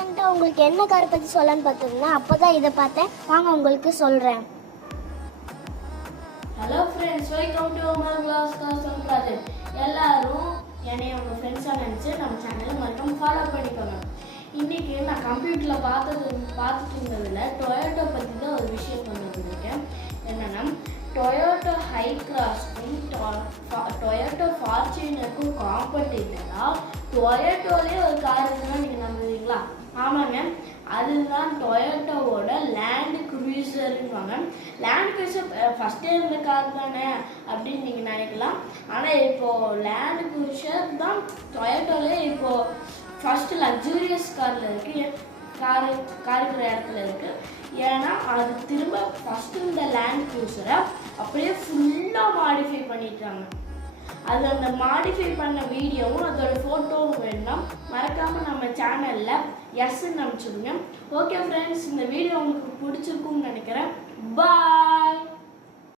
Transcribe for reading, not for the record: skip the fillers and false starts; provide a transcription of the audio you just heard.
ரீசெண்டாக உங்களுக்கு என்ன கார் பற்றி சொல்லன்னு பார்த்தீங்கன்னா அப்போ தான் இதை பார்த்தேன். வாங்க உங்களுக்கு சொல்கிறேன். Hello friends, welcome to Umar class cast project. எல்லாரும் என்னைய உங்கள் ஃப்ரெண்ட்ஸாக நினச்சி நம்ம சேனலை மறக்காம ஃபாலோ பண்ணிக்கோங்க. இன்றைக்கி நான் கம்ப்யூட்டரில் பார்த்துட்டு இருந்ததில் டொயோட்டோ பற்றி தான் ஒரு விஷயம் கொண்டு வந்திருக்கேன். என்னென்னா டொயோட்டோ ஹை கிராஸ்க்கும் டொயோட்டோ ஃபார்ச்சுனருக்கும் காம்படிட்டராக டொயோட்டோலேயே ஒரு கார் இருக்குன்னா நீங்கள் நம்புவீங்களா? ஆமாங்க, அதுதான் டொயோட்டோவோட லேண்ட் க்ரூசருங்குவாங்க. லேண்ட் க்ரூசர் ஃபஸ்ட்டே இருந்த கார் தானே அப்படின்னு நீங்கள் நினைக்கலாம். ஆனால் இப்போது லேண்ட் க்ரூசர் தான் டொயோட்டோலே இப்போது ஃபஸ்ட்டு லக்ஸூரியஸ் காரில் இருக்குது, காருக்கிற இடத்துல இருக்குது. ஏன்னா அது திரும்ப ஃபஸ்ட்டு இந்த லேண்ட் க்ரூசரை அப்படியே ஃபுல்லாக மாடிஃபை பண்ணிட்டாங்க. அது அந்த மாடிஃபை பண்ண வீடியோவும் அதோட ஃபோட்டோவும் வேணும்னா மறக்காமல் நம்ம சேனலில் எஸ்ன்னு அனுப்பிச்சுடுங்க. ஓகே ஃப்ரெண்ட்ஸ், இந்த வீடியோ உங்களுக்கு பிடிச்சிருக்கும்னு நினைக்கிறேன்.